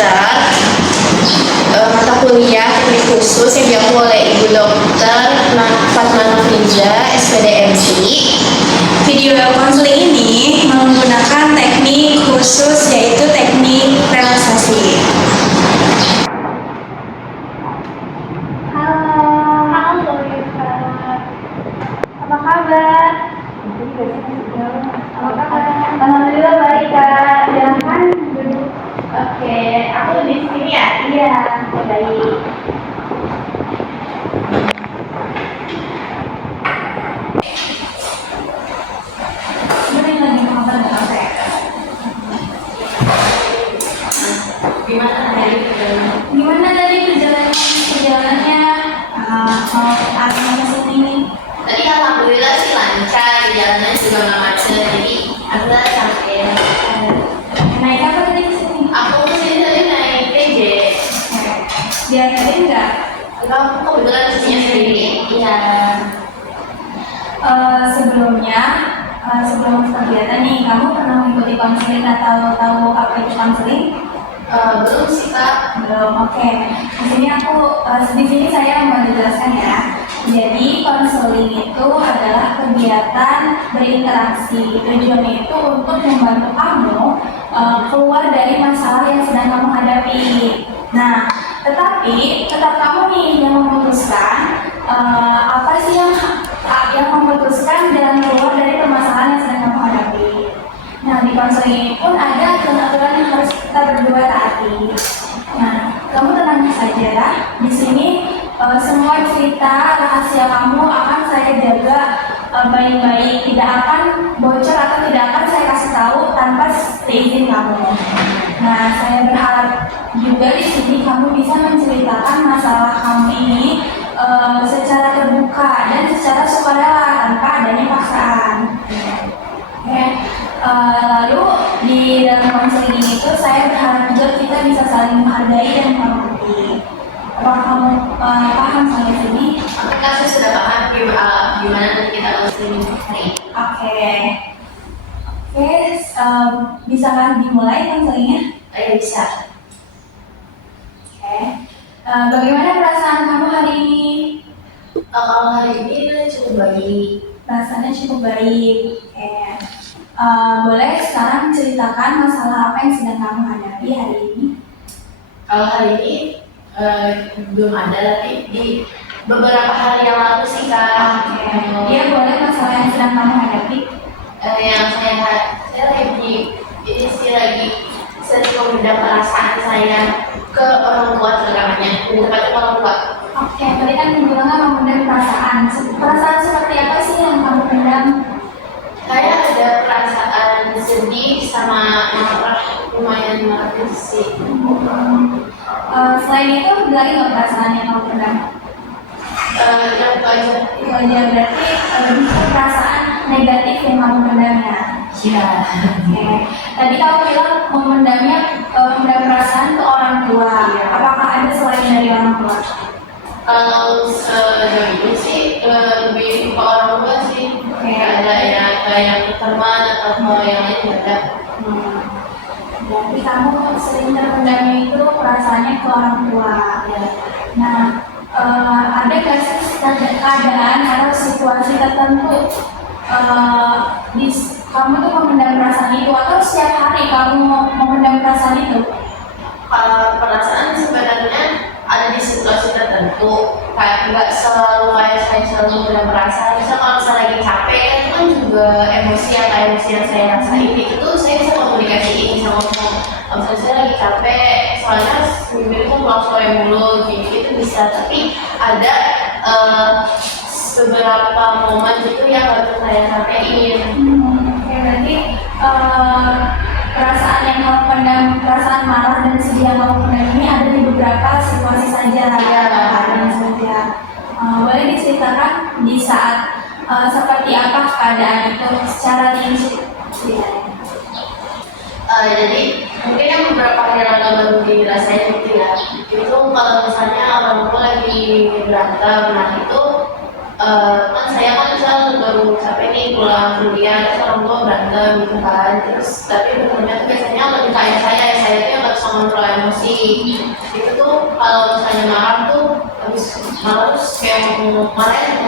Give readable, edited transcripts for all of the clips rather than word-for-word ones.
semester mata kuliah teknik khusus yang diampu oleh Ibu Dokter Fatma Nafriza, SPDMI. Video konseling ini menggunakan teknik khusus yaitu teknik relaksasi. Halo Eva. Apa kabar? Apa kabar? Alhamdulillah baik Kak. Silahkan duduk. Oke, aku di sini ya? Iya, baik. Gimana tadi perjalanannya? Mau ada kesini nih? Tadi alhamdulillah sih lancar, jalannya juga nggak macet, jadi akhirnya sampai. Naik apa tadi kesini? Aku kesini tadi naik TJ. Diantarin nggak? Aku kebetulan kesini sendiri. Iya. Sebelum kegiatan nih, kamu pernah mengikuti konseling atau tahu apa itu konseling? Belum sih Kak. Belum, oke. Di sini saya mau menjelaskan ya. Jadi konseling itu adalah kegiatan berinteraksi. Tujuannya itu untuk membantu kamu keluar dari masalah yang sedang kamu hadapi. Nah, tetapi tetap kamu nih yang memutuskan apa sih yang memutuskan jalan keluar dari permasalahan yang sedang kamu hadapi. Nah, di konseling ini pun ada aturan-aturan yang harus kita berdua taati. Nah, kamu tenang saja. Di sini semua cerita rahasia kamu akan saya jaga baik-baik. Tidak akan bocor atau tidak akan saya kasih tahu tanpa izin kamu. Nah, saya berharap juga di sini kamu bisa menceritakan masalah kamu ini secara terbuka dan secara sukarela tanpa adanya paksaan. Oke. Lalu di dalam konseling itu saya berharap juga kita bisa saling menghargai dan menghormati. Apakah kamu paham sampai sini? Saya sudah paham gimana nanti kita konseling hari ini. Oke, bisakah dimulai konselingnya? Ayo bisa. Oke. Bagaimana perasaan kamu hari ini? Kalau hari ini cukup baik. Perasaannya cukup baik. Oke. Boleh sekarang ceritakan masalah apa yang sedang kamu hadapi hari ini? Kalau hari ini belum ada, tapi di beberapa hari yang lalu sih Kak. Iya, boleh masalah yang sedang kamu hadapi? Yang saya lagi sering memendam perasaan saya ke orang tua terutamanya, lebih tepatnya ke orang tua. Oke, tadi kan bilangnya memendam perasaan. Perasaan seperti apa sih yang kamu pendam? Saya ada perasaan sedih sama marah, lumayan marah sih. Selain itu, ada lagi nggak perasaan yang kamu pendam? Yang itu aja. Itu aja, berarti lebih ke perasaan negatif yang kamu pendamnya. Iya. Oke. Tadi kamu bilang memendam perasaan ke orang tua. Apakah ada selain dari orang tua? Kalau sejauh ini sih lebih ke orang tua sih. Nggak ada yang kayak teman atau yang lain nggak ada. Berarti kamu sering terpendamnya itu perasaannya ke orang tua. Nah, ada nggak sih keadaan atau situasi tertentu kamu tuh memendam perasaan itu, atau setiap hari kamu memendam perasaan itu? Perasaan sebenarnya ada di situasi tertentu, kayak nggak selalu kayak saya selalu memendam perasaan. Misal kalau saya lagi capek kan itu kan juga emosi yang saya rasain itu saya bisa komunikasiin, bisa ngomong. Kalau saya lagi capek, soalnya seminggu itu pulang sore mulu, gitu bisa. Tapi ada beberapa momen gitu yang harus saya sampaikan. Oke, berarti perasaan yang kamu pendam, perasaan marah dan sedih yang kamu pendam ini ada di beberapa situasi saja, keadaan saja. Boleh diceritakan di saat seperti apa keadaan itu secara rinci? Jadi mungkin yang beberapa hari lalu baru dirasain gitu ya. Itu kalau misalnya orang tua lagi berantem, nah itu kan saya kan misal baru capek nih pulang kuliah, terus orang tua berantem gitu kan. Terus tapi benernya tuh biasanya lebih kayak saya tuh yang gak bisa kontrol emosi. Itu tuh kalau misalnya marah tuh habis marah terus kayak mau marah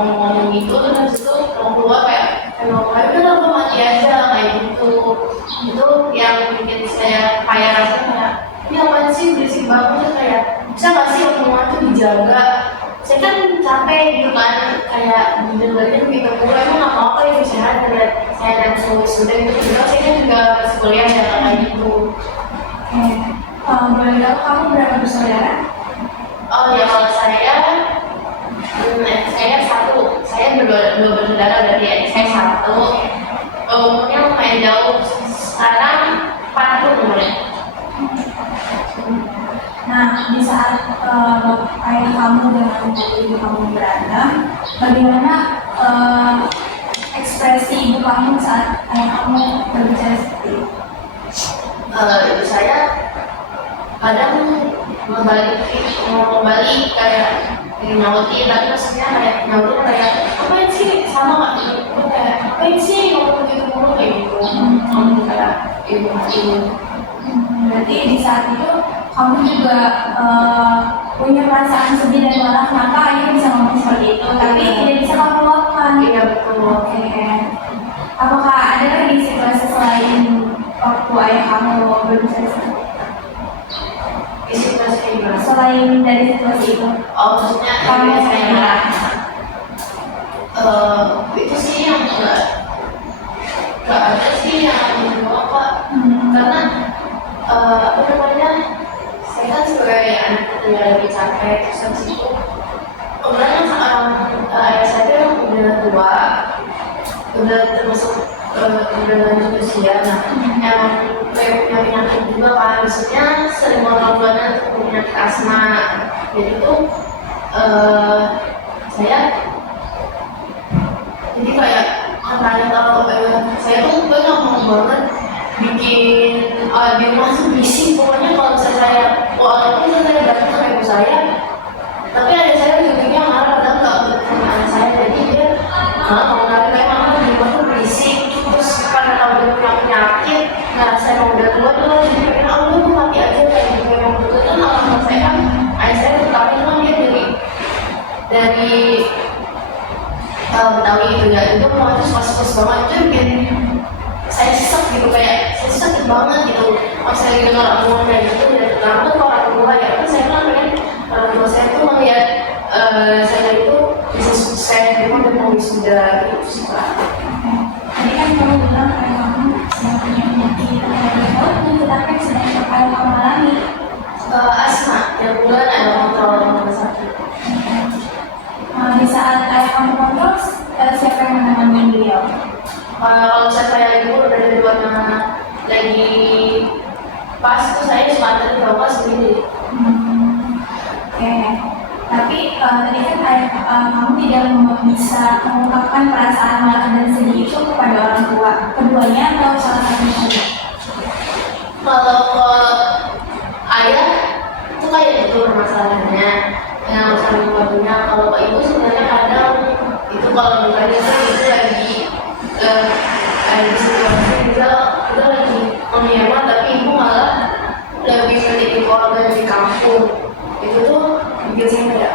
ngomong gitu, terus habis itu mau keluar kayak mau udah aku mati aja kayak gitu. Itu yang bikin saya kayak rasanya kayak ini apaan sih berisik banget, kayak bisa nggak sih omongan tuh dijaga. Saya kan capek gitu kan, kayak dengerin gitu mulu, emang nggak apa-apa ya misalnya dari saya dan sudah itu juga saya kan juga masih kuliah ya kayak gitu. Boleh tahu kamu berapa bersaudara? Oh ya kalau saya satu, saya dua bersaudara, dari adik saya satu, umurnya lumayan jauh, sekarang 4 tahun umurnya. Nah, di saat ayah kamu dengan ibu kamu berantem, bagaimana ekspresi ibu kamu saat ayah kamu berbicara seperti itu? Ibu saya kadang kembali kayak nyautin, tapi maksudnya kayak nyautin kayak apain sih sama nggak gitu, kayak apain sih ngomong gitu mulu kayak gitu, ngomong kayak ibu. Berarti di saat itu kamu juga punya perasaan sedih dan marah kenapa ayah bisa ngomong seperti itu, tapi tidak bisa kamu luapkan. Iya betul. Oke. Apakah ada lagi situasi selain waktu ayah kamu berbicara seperti itu? Di situasi kayak gimana? Selain dari situasi itu? Oh maksudnya Kamu biasanya marah. Itu sih yang nggak ada sih yang menjawab Pak. Karena apa namanya, saya kan sebagai anak yang lebih capek, terus habis itu kemudian ayah saya yang udah tua, udah termasuk udah lanjut usia, nah emang kayak punya penyakit juga kan, maksudnya sering ngomong-ngomongnya tuh punya penyakit asma, jadi tuh saya jadi kayak katanya kalau saya tuh gue nggak mau banget bikin di rumah tuh bising, pokoknya kalau misalnya saya walaupun saya datang sama ibu saya, tapi ada saya ujungnya marah padahal nggak untuk sama anak saya, jadi dia mau narik kayak mama di rumah tuh berisik, terus karena tahu dia punya penyakit, nah saya mau udah keluar tuh jadi pengen aku tuh mati aja kayak gitu, yang betul kan alamat saya kan ayah saya tertarik kan dia dari Betawi gitu ya, itu mau itu sos banget, itu bikin saya sesek gitu, kayak saya sakit banget gitu. Kalau saya lagi dengar omongan kayak gitu, ya terutama kan kalau orang tua ya kan, saya kan pengen orang tua saya tuh melihat saya itu bisa sukses, memang udah mau wisuda gitu sih Pak. Tadi kan kamu bilang ayah kamu sedang punya penyakit, tetapi sedang ayah kamu alami Asma, yang bulan ada kontrol rumah sakit. Di saat ayah kamu kontrol, siapa yang menemani beliau? Kalau saya ibu udah dari luar lagi pas itu saya cuma antar bapak sendiri. Oke. Tapi tadi kan ayah kamu tidak bisa mengungkapkan perasaan marah dan sedih itu kepada orang tua, keduanya atau salah satunya saja? Kalau ayah itu kayak gitu masalahnya, yang sama keluarganya. Kalau ke ibu sebenarnya kadang itu kalau misalnya itu lagi di situasi kita lagi menghemat, tapi ibu malah lebih penting keluarga di kampung. Itu tuh bikin saya kayak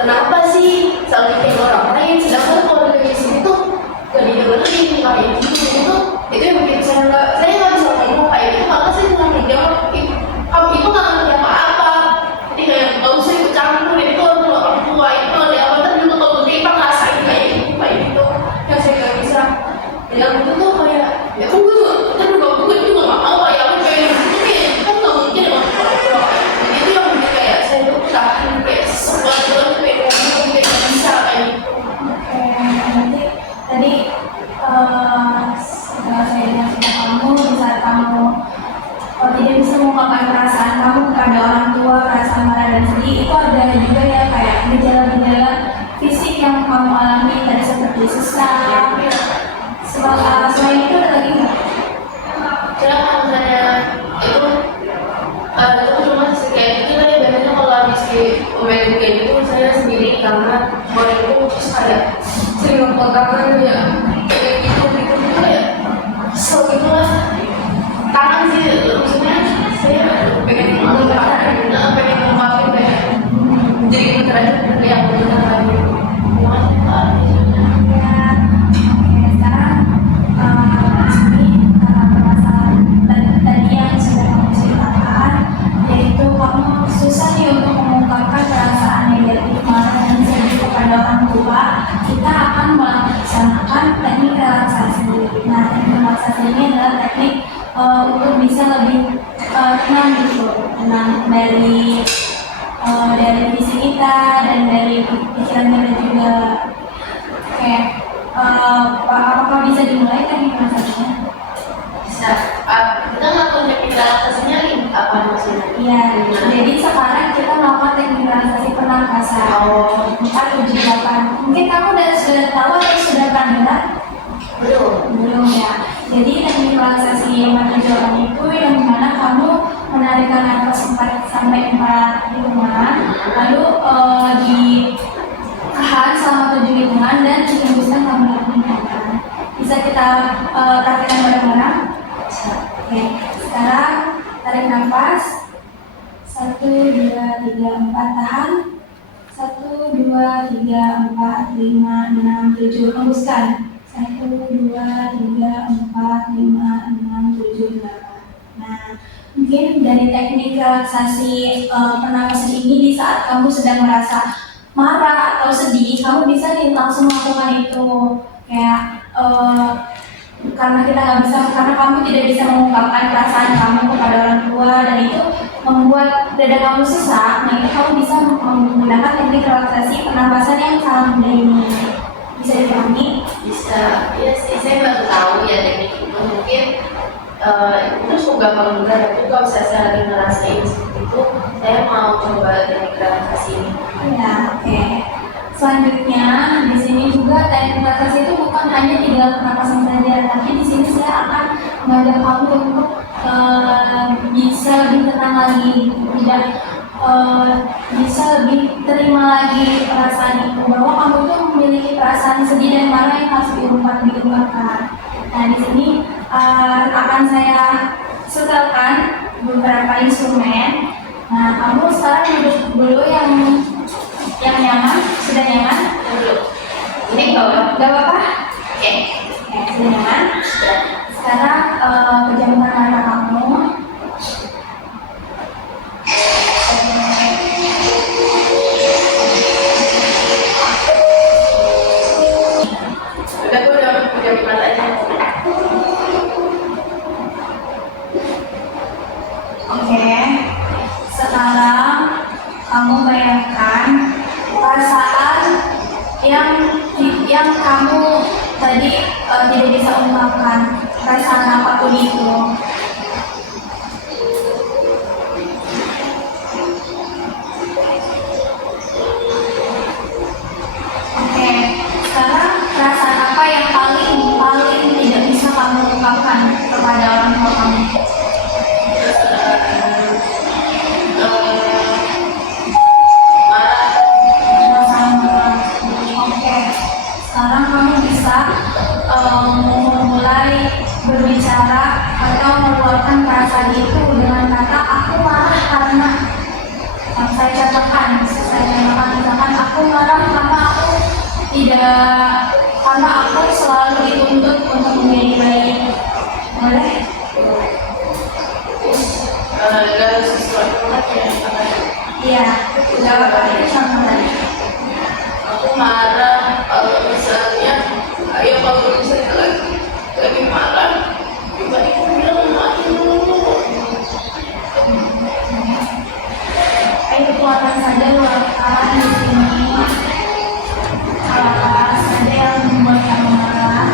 kenapa sih selalu bikin orang lain, sedangkan keluarga di sini tuh gak didengerin kayak gitu. Itu yang bikin saya nggak bisa ngomong kayak gitu, maka saya cuma menjawab kamu itu nggak ngerti apa-apa, jadi kayak nggak usah ikut campur, itu orang tua itu ada apa, tapi juga kalau kita ngerasain kayak gitu yang saya nggak bisa. Yang itu tuh kayak ya kan gue juga nggak mau kayak aku kayak gitu, kayak kan nggak mungkin dengan orang tua. Itu yang bikin kayak saya tuh tahan kayak sesuatu kayak ngomong kayak nggak bisa kayak gitu. Nanti tadi setelah saya dengar cerita kamu, di saat kamu tidak bisa mengungkapkan perasaan kamu kepada orang tua, perasaan marah dan sedih, itu ada juga ya kayak gejala-gejala fisik yang kamu alami, tadi seperti sesak. Selain itu ada lagi nggak? Karena kalau misalnya itu cuma kayak gitu lah ya, biasanya kalau habis di obat kayak gitu saya sendiri di kamar, mau itu terus kayak sering ngomong kangen ya kayak gitu kesel gitu lah. Kangen sih, maksudnya saya pengen ngungkapin kayak jadi beneran yang beneran lagi. Susah nih untuk mengungkapkan perasaan negatif marah dan sedih kepada orang tua, kita akan melaksanakan teknik relaksasi. Nah, teknik relaksasi ini adalah teknik untuk bisa lebih tenang gitu, tenang dari fisik kita dan dari pikiran kita juga. Oke, apakah bisa dimulai teknik relaksasinya? Bisa. Kita ngelakuin teknik relaksasinya apa maksudnya? Iya, jadi sekarang kita melakukan teknik relaksasi pernapasan. 4, 7, 8. Mungkin kamu sudah tahu atau sudah pernah dengar? Belum ya. Jadi teknik relaksasi 4, 7, 8 itu yang dimana kamu menarikkan nafas 4 sampai 4 hitungan, lalu ditahan selama 7 hitungan dan dihembuskan selama 8 hitungan. Bisa kita praktekkan bareng-bareng? Oke, sekarang tarik nafas 1, 2, 3, 4, tahan 1, 2, 3, 4, 5, 6, 7, hembuskan 1, 2, 3, 4, 5, 6, 7, 8. Nah, mungkin dari teknik relaksasi pernapasan ini di saat kamu sedang merasa marah atau sedih, kamu bisa nih langsung melakukan itu kayak karena kamu tidak bisa mengungkapkan perasaan kamu kepada orang tua dan itu membuat dada kamu sesak. Nah, itu kamu bisa menggunakan teknik relaksasi pernapasan yang sangat mudah ini. Bisa dipahami? Bisa. Iya sih, saya baru tahu ya teknik itu. Mungkin terus gampang juga, tapi kalau saya lagi ngerasain seperti itu, saya mau coba teknik relaksasi ini. Ya, oke. Selanjutnya di sini juga teknik relaksasi itu bukan hanya di dalam pernapasan saja, tapi di sini saya akan mengajak kamu untuk bisa lebih tenang lagi, tidak bisa lebih terima lagi perasaan itu, bahwa kamu itu memiliki perasaan sedih dan marah yang harus diungkapkan. Nah, di sini akan saya setelkan beberapa instrumen. Nah, kamu sekarang duduk dulu yang nyaman. Sudah nyaman? Belum. Ini nggak apa-apa? Oke. Sudah nyaman? Sekarang pejamkan mata kamu. Udah matanya. Oke. Sekarang kamu bayangkan perasaan yang kamu tadi tidak bisa ungkapkan, perasaan apapun itu. Oke, sekarang perasaan apa yang paling tidak bisa kamu ungkapkan kepada orang tua kamu? Sekarang kamu bisa mulai berbicara atau mengeluarkan perasaan itu dengan kata aku marah karena saya catatkan misalkan aku marah karena aku selalu dituntut untuk menjadi baik. Boleh? Dari sesuatu lagi ya. Iya, jawaban itu sama tadi. Aku marah kalau misalnya kalau misalnya lagi marah tiba-tiba bilang mati dulu. Ayo keluarkan saja luapkan di sini. Apa saja yang membuat kamu marah.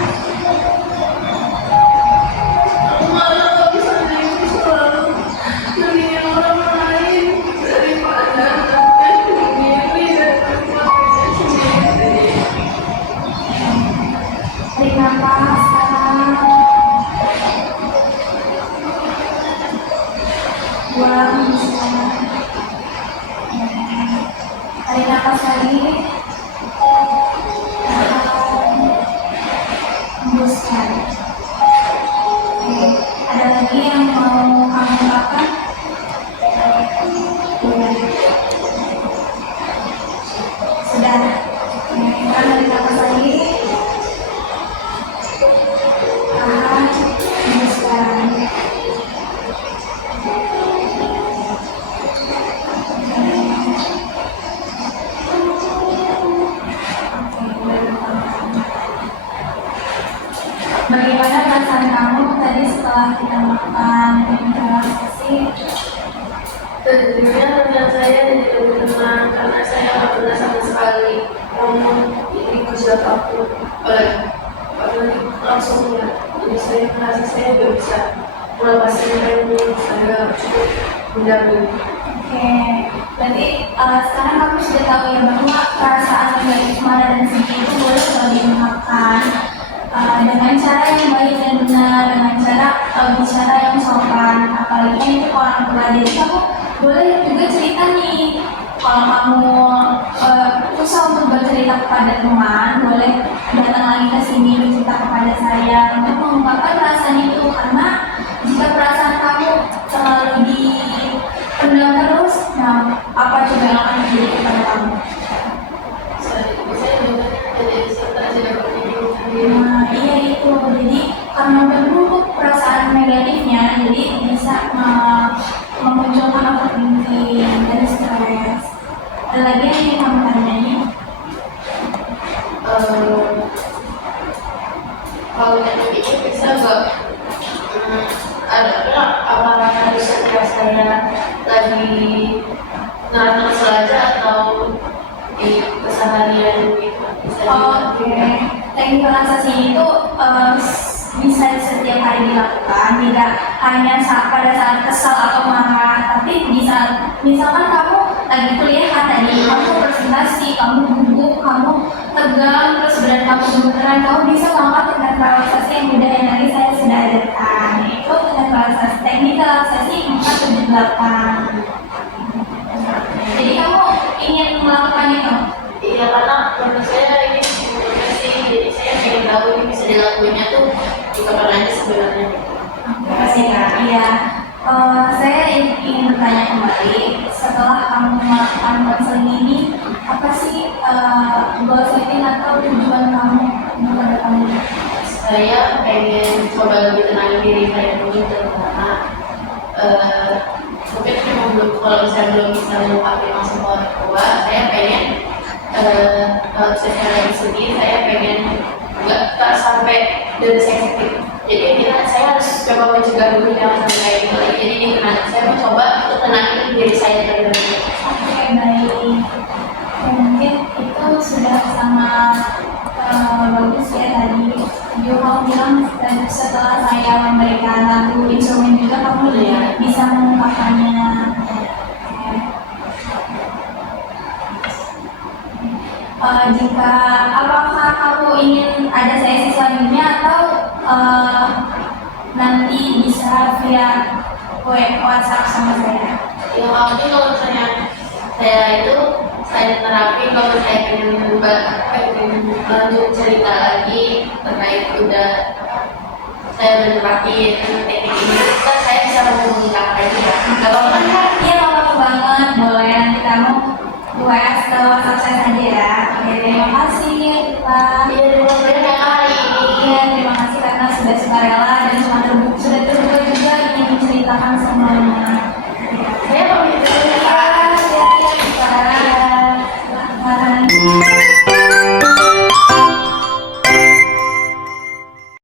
Aku marah kalau misalnya itu selalu dari orang lain daripada sendiri sendiri. Tarik nafas sekarang. Buang sekarang. Tarik nafas lagi. Hembuskan. Bagaimana perasaan kamu tadi setelah kita makan relaksasi? Sejujurnya menurut saya jadi lebih tenang karena saya nggak pernah sama sekali ngomong ini ke siapapun, apalagi langsung ya. Jadi saya merasa saya udah bisa melepaskan remu, saya cukup mendampingi. Oke, berarti sekarang kamu sudah tahu ya bahwa perasaan negatif, marah dan sedih itu boleh kalau diungkapkan dengan cara yang baik dan benar, dengan cara bicara yang sopan. Apalagi kan itu orang tua, jadi kamu boleh juga cerita nih. Kalau kamu susah untuk bercerita kepada teman, boleh datang lagi ke sini bercerita kepada saya untuk mengungkapkan perasaan itu, karena jika perasaan kamu selalu dipendam terus, nah apa juga yang akan terjadi kepada kamu? Saya juga jadi serta tidak berpikir sendiri. Nah, iya itu. Jadi karena berbuntut perasaan negatifnya, jadi bisa memunculkan overthinking dan stres. Ada lagi yang ingin kamu tanyain? Kalau yang berpikir bisa nggak ada nggak apa harus setiap saya lagi nonton saja atau di keseharian gitu bisa Oke, teknik relaksasi itu bisa setiap hari dilakukan, tidak hanya pada saat kesal atau marah, tapi bisa misalkan kamu lagi kuliah kan tadi, kamu presentasi, kamu gugup, kamu tegang, terus berat kamu gemeteran, kamu bisa melakukan teknik relaksasi yang mudah yang tadi saya sudah ajarkan, yaitu teknik relaksasi 478. Jadi kamu ingin melakukan itu? iya karena menurut saya ini sih jadi saya ingin tahu ini bisa dilakuinnya tuh di kapan aja sebenarnya. Terima kasih Kak. Iya, saya ingin bertanya kembali, setelah kamu melakukan konseling ini, apa sih goal setting atau tujuan kamu untuk ke depannya? Saya pengen coba lebih tenangin diri saya dulu karena mungkin memang belum kalau saya belum bisa mengungkapin langsung ke orang tua, saya pengen kalau saya lagi sedih, saya pengen nggak sampai dari sensitif. Jadi kita saya harus coba mencegah dulu jangan sampai kayak gitu lagi. Jadi ini saya mau coba untuk tenangin diri saya terlebih dahulu. Oke, baik. Ya, mungkin itu sudah sangat bagus ya tadi. Juga kamu bilang setelah saya memberikan lagu instrumen juga kamu bisa mengungkapkannya. Jika apakah kamu ingin ada sesi selanjutnya atau nanti bisa via WhatsApp sama saya? Ya maksudnya kalau misalnya saya itu saya terapi kalau saya pengen lanjut cerita lagi terkait udah saya menerapin teknik ini, kan saya bisa menghubungi kakak lagi ya. Kalau kan Iya, nggak apa-apa banget. Boleh nanti kamu WhatsApp ke WhatsApp saya saja ya. Oke, terima kasih kita. iya terima kasih ya kak.